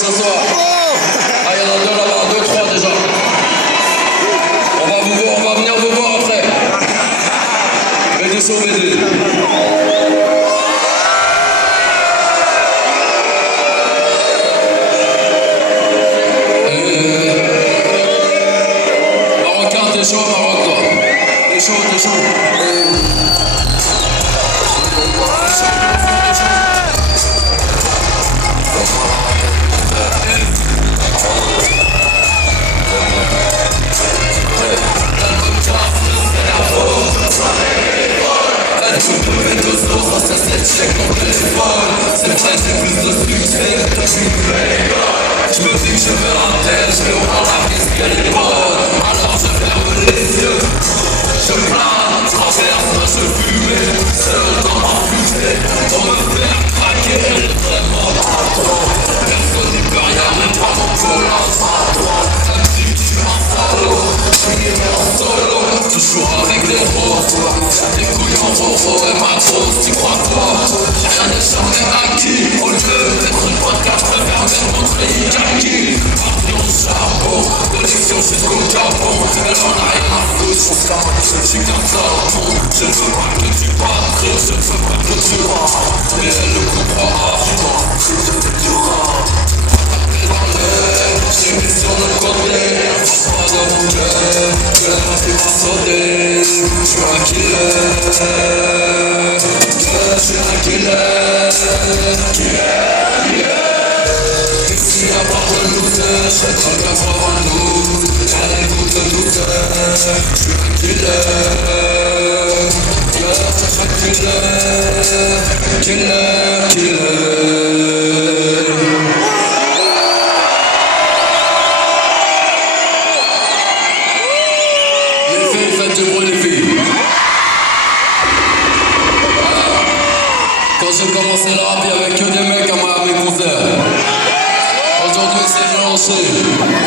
ce soir. Ah, il y en a deux là-bas, deux, trois déjà. On va venir vous voir après. Venez sauver. Marocain, t'es chaud, Maroc, toi. T'es chaud. C'est vrai, j'ai plus de succès depuis que je me dis que je vais la tête, je vais voir la vie qu'elle est bonne. Alors je ferme les yeux, je plane, traverse, je fume, seul dans ma fusée, pour me faire craquer vraiment à toi. Personne n'y peut rien, même pas mon collage à droite. Même si je suis un salaud, je suis en solo, toujours avec des roses, des couilles en rose et ma grosse, tu crois quoi? Rien n'est jamais acquis, au lieu d'être une podcast, je préfère même montrer Yaki. Parti au charbon, connexion jusqu'au Japon, elle en a rien à foutre, je suis qu'un savon. Je ne veux pas que tu partes, je ne veux pas que tu rentres, mais elle ne comprend pas, je deviens du rap. J'ai mis sur le côté, pas de mon cœur, je l'ai pas fait sauter, je suis un killer. Je suis un killer. Ici à part de loser, je donne la voix à nous. Allez vous de loser, je suis un killer. Je suis un killer. Les filles, faites du bruit les filles. Quand j'ai commencé le rap, il n'y avait que des mecs à mes concerts. Aujourd'hui, c'est mélangé.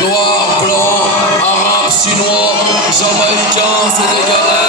Noir, blanc, arabe, chinois, jamaïcain, sénégalais.